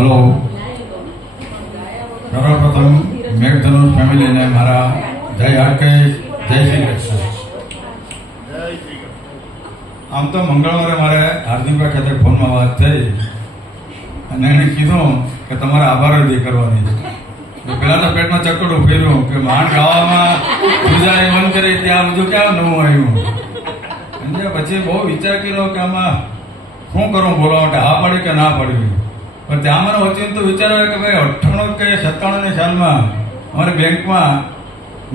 Hello, સર્વપ્રથમ મેઘધનુષ ફેમિલીને મારા જય હાર્કેશ, જય શ્રી કૃષ્ણ. આમ તો મંગળવારે મારે હાર્દિકભાઈ ખાતે ફોનમાં વાત થઈ અને એણે કીધું કે તમારે આભાર વિધિ કરવાની છે. પેલાના પેટમાં ચકડું ફેર્યું કે માંડ ગાવામાં પૂજારી બંધ કરી ત્યાં બધું ક્યાં નવું આવ્યું. અને પછી બહુ વિચાર કર્યો કે આમાં શું કરું બોલવા માટે, હા પાડી કે ના પાડવી. પણ ત્યાં મને વચ્ચે તો વિચાર આવ્યો કે ભાઈ 98 કે 97ની સાલમાં અમારી બેંકમાં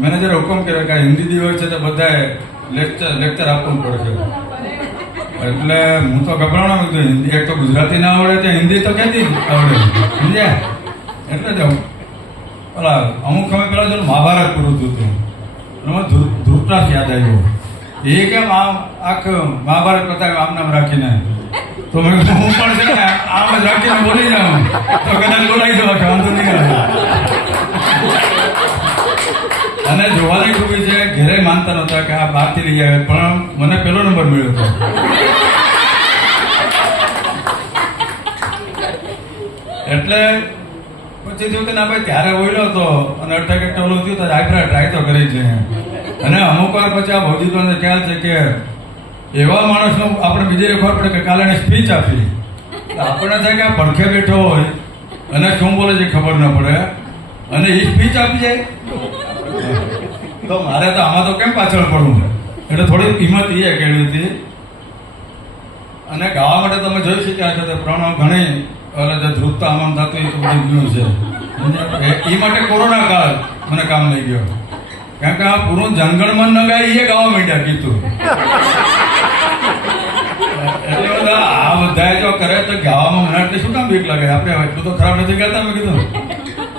મેનેજરે હુકમ કર્યો કે હિન્દી દિવસ છે તો બધાએ લેક્ચર આપવું પડશે. એટલે હું તો ગભરાણો કીધું હિન્દી, એક તો ગુજરાતી ના આવડે તો હિન્દી તો ક્યાંથી આવડે, સમજ્યા? એટલે જ પેલા અમુક સમય પહેલા જો મહાભારત પૂરું થયું હતું, ધ્રુતરાષ્ટ્ર યાદ આવ્યો. એ કેમ આખું મહાભારત બતાવ્યું આમ નામ રાખીને, તો મેં હું પણ છે ને આમ જ રાખીને બોલી જાઉં તો કદાચ બોલાવી જવા કે વાંધો નહીં આવે. અને જોવાની ખૂબી છે, ઘેરે માનતા નહોતા કે આ બહારથી લઈ આવે, પણ મને પહેલો નંબર મળ્યો હતો. એટલે પછી થયું કે ના ભાઈ ત્યારે બોલ્યો હતો અને 68 ઓલું થયું તો ટ્રાય તો કરી છે. અને અમુક વાર પછી આ ભૌતિકોને ખ્યાલ છે કે એવા માણસનું આપણે બીજે ખબર પડે કે કાલે એને સ્પીચ આપી, આપણને થાય કે આ પડખે બેઠો હોય અને શું બોલે છે ખબર ન પડે અને એ સ્પીચ આપી જાય. તો મારે તો આમાં તો કેમ પાછળ પડવું, એટલે થોડી કિંમત એ કેળવી હતી. અને ગાવા માટે તમે જોઈ શક્યા છો તો પ્રણ ઘણી એટલે જે ધ્રુવતા આમ થતું એ તો બધું ગયું છે. એ માટે કોરોના કાળ મને કામ લઈ ગયો, કારણ કે આ પૂરું જનગણમન ન ગાય એ ગાવા માંડ્યા કીધું. એટલે બધા આ બધા જો કરે તો ગાવામાં મને શું કામ બીક લાગે, આપણે એટલું તો ખરાબ નથી ગાતા મેં કીધું.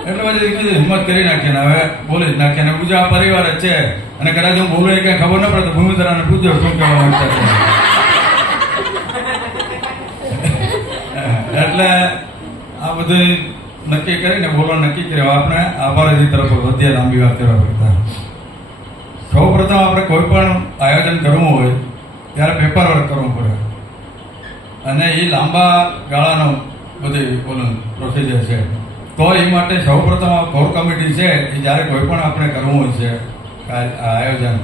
એટલે પછી કીધું હિંમત કરી નાખીએ ને હવે બોલી જ નાખીએ ને બીજો આ પરિવાર જ છે. અને કદાચ હું બોલું કઈ ખબર ન પડે તો ભૂમિધરાને પૂછજો શું કહેવા માંગતા છે. એટલે આ બધું નક્કી કરીને બોલવા નક્કી કર્યો. આપણે આભારજી તરફ વધ્યા, લાંબી વાત કરવા કરતા સૌ પ્રથમ આપણે કોઈ પણ આયોજન કરવું હોય ત્યારે પેપર વર્ક કરવું પડે અને એ લાંબા ગાળાનો બધી પ્રોસિજર છે. તો એ માટે સૌ પ્રથમ કોર કમિટી છે એ જ્યારે કોઈ પણ આપણે કરવું હોય છે આયોજન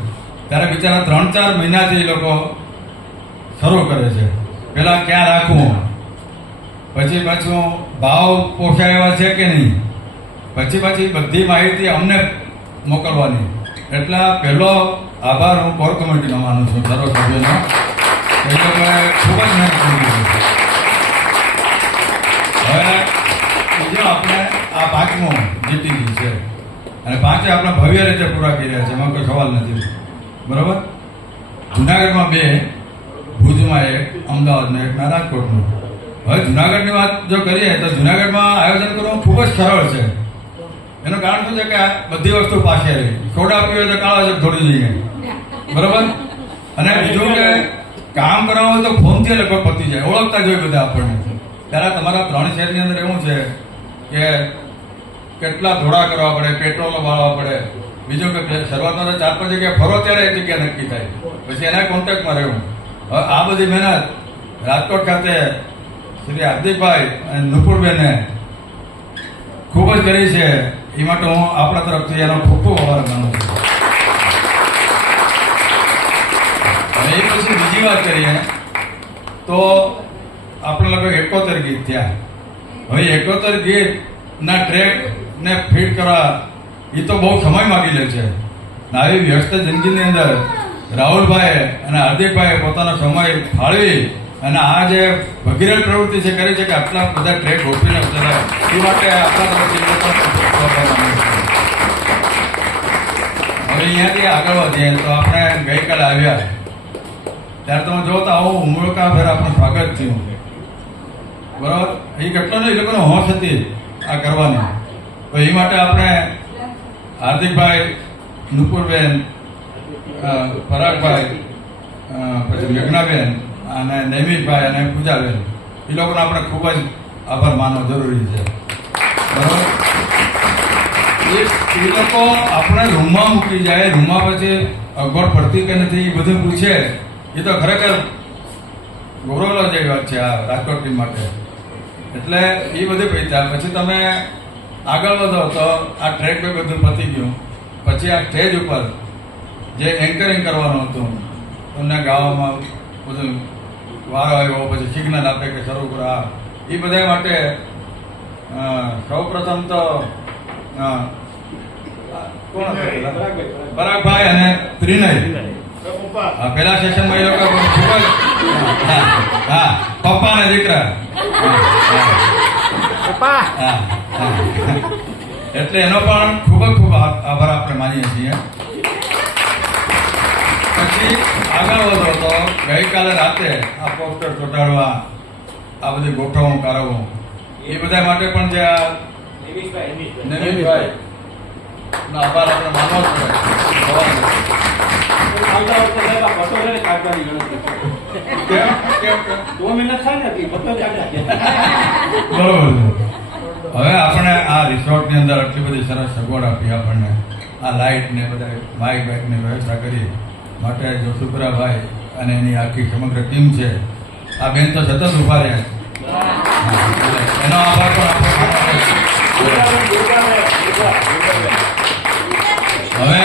ત્યારે બિચારા 3-4 મહિનાથી એ લોકો શરૂ કરે છે. પેલા ક્યાં રાખવું, પછી પાછું ભાવ પોષાય એવા છે કે નહીં, પછી બધી માહિતી અમને મોકલવાની. એટલે પહેલો આભાર હું કોર કમિટીનો માનું છું, સર્વ સભ્યોનો. એ લોકોએ ખૂબ જ મહેનત કરી. હવે બીજો આપણે આ 5મો જીટીજી છે અને 5 આપણે ભવ્ય રીતે પૂરા કર્યા છે, એમાં કોઈ સવાલ નથી. બરાબર? જુનાગઢમાં 2, ભુજમાં 1, અમદાવાદમાં 1 અને રાજકોટનું. હવે જુનાગઢની વાત જો કરીએ તો જુનાગઢમાં આયોજન કરવું ખૂબ જ સરળ છે. એનું કારણ શું છે કે બધી વસ્તુ પાસે રહી. સોડા પીવે તો કાળા જગ થોડી જઈએ, બરાબર? અને બીજું કે કામ કરાવવું હોય તો ફોનથી લગભગ પતી જાય, ઓળખતા જોઈએ બધા આપણને. ત્યારે તમારા 3 શહેરની અંદર એવું છે કે કેટલા ધોળા કરવા પડે, પેટ્રોલ બાળવા પડે. બીજું કે શરૂઆતમાં તો 4-5 જગ્યાએ ફરો ત્યારે એ જગ્યા નક્કી થાય, પછી એના કોન્ટેક્ટમાં રહેવું. હવે આ બધી મહેનત રાજકોટ ખાતે શ્રી હાર્દિકભાઈ અને નુપુરબેને ખૂબ જ કરી છે. એ માટે હું આપણા તરફથી એનો ખૂબ ખૂબ આભાર માનું છું. અને એ પછી બીજી વાત કરીએ તો આપણે લગભગ 71 ગીત થયા. હવે 71 ગીતના ટ્રેકને ફિટ કરવા એ તો બહુ સમય માગી લે છે. આવી વ્યસ્ત જિંદગીની અંદર રાહુલભાઈ અને હાર્દિકભાઈ પોતાનો સમય ફાળવી અને આ જે ભગીરથ પ્રવૃત્તિ છે કરી છે કે આટલા બધા ટ્રેક ગોઠવીને ચલાવે, એ માટે આપણા તરફથી હવે અહીંયાથી આગળ વધીએ તો આપણે ગઈકાલે આવ્યા ત્યારે તમે જો તો આવું ઉમળકાભેર આપણું સ્વાગત થયું, બરાબર? એ કેટલો ને એ લોકોનો હોશ હતી આ કરવાની. તો એ માટે આપણે હાર્દિકભાઈ, નુપુરબેન, પરાગભાઈ, પછી મેઘનાબેન અને નૈમિષભાઈ અને પૂજાબેન, એ લોકોનો આપણે ખૂબ જ આભાર માનવો જરૂરી છે, બરાબર? એ લોકો આપણે રૂમમાં મૂકી જાય, રૂમમાં પછી અગવડ પડતી કે નથી એ બધું પૂછે, એ તો ખરેખર ગૌરવ જેવી વાત છે આ રાજકોટ ટીમ માટે. એટલે એ બધી પૈસા પછી તમે આગળ વધો તો આ ટ્રેક બે બધું પતી ગયું. પછી આ સ્ટેજ ઉપર જે એન્કરિંગ કરવાનું હતું તમને ગાવામાં બધું વારો આવ્યો, પછી સિગ્નલ આપે કે શરૂ કરો. એ બધા માટે સૌ પ્રથમ તો કોણ પરાગભાઈ અને ત્રિનય પેલા સેશનમાં એ લોકો ખૂબ જ પપ્પા ને દીકરા એટલે એનો પણ ખૂબ જ ખૂબ આભાર આપણે માનીએ છીએ. પછી આગળ વધો તો ગઈકાલે રાતે આ પોસ્ટર ચોંટાડવા, આ બધી ગોઠવણું કરાવવું, એ બધા માટે પણ જે આ નવીનભાઈ નો આભાર આપણે માનવો જ પડે. બરોબર. હવે આપણે આ રિસોર્ટ ની અંદર આટલી બધી સરસ સગવડ આપી, આપણને આ લાઇટ ને બધા માઇક બાઇક ની વ્યવસ્થા કરી માટે જોશુપુરાભાઈ અને એની આખી સમગ્ર ટીમ છે. આ બેન તો સતત ઉભા રહ્યા એનો આભાર પણ હવે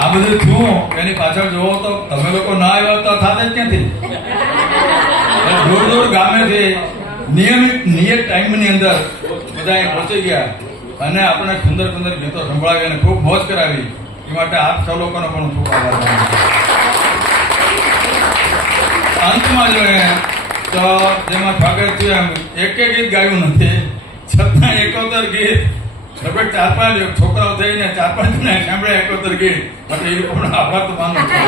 આ બધું થયું એની પાછળ જોવો તો તમે લોકો ના આવ્યા તો થાતે જ ક્યાંથી? દૂર દૂર ગામેથી નિયત ટાઈમની અંદર બધા પહોંચી ગયા અને આપણે સુંદર સુંદર ગીતો સંભળાવી અને ખૂબ મોજ કરાવી. એ માટે આપ સૌ લોકોનો પણ ખૂબ આભાર માનું. અંતમાં જોઈએ તો જેમાં સ્વાગત થયું એમ એક ગીત ગાયું નથી છતાં 71 ગીત લગભગ 4-5 છોકરાઓ થઈને 4-5 જણા સાંભળે 71 ગીત એટલે એ લોકોનો આભાર તો માનું છું.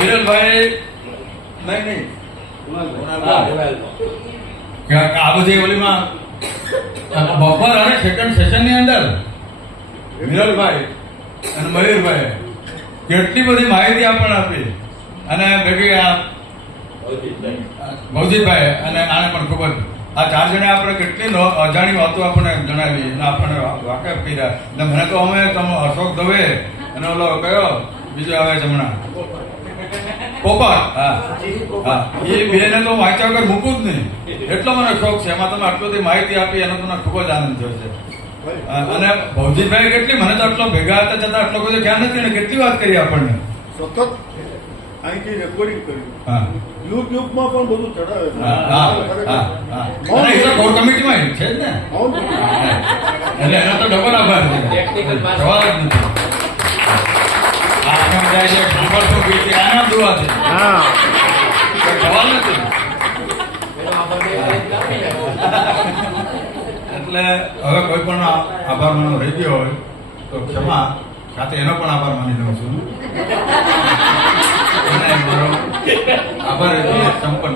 વિરલભાઈ નહીં આ બધી ઓલીમાં બપોર અને સેકન્ડ સેશન ની અંદર વિરલભાઈ અને મયુરભાઈ કેટલી બધી માહિતી આપણને આપી અને ભેગી આ ભૌજીતભાઈ અને આને પણ ખૂબ જ આ 4 જણે આપણે કેટલી અજાણી વાતો આપણને જણાવી અને આપણને વાકેફ કર્યા. એટલે મને તો અમે અશોક દવે અને ઓલો કયો બીજો આવે છે હમણાં પોપટ, એ બેને તો વાંચ્યા વગર મૂકું જ નહીં, એટલો મને શોખ છે. એમાં તમે આટલી બધી માહિતી આપી એનો તમને ખૂબ જ આનંદ થયો છે. અને ભૌજીતભાઈ કેટલી મને તો આટલો ભેગા હતા છતાં આટલો બધો ખ્યાલ નથી ને કેટલી વાત કરી આપણને. અહીંથી રેકોર્ડિંગ કર્યું, યુટ્યુબમાં પણ બધું ચડાવે છે. કોર કમિટીમાં છે જ ને, એટલે એનો તો ડબલ આભાર છે. જવાબ જ નથી. આપણે બધા જે સાંભળતું ગીત આના દુઆ છે, જવાબ નથી. એટલે હવે કોઈ પણ આભાર માનો રહી ગયો હોય તો ક્ષમા સાથે એનો પણ આભાર માની લઉં છું. આભાર સંપન્ન.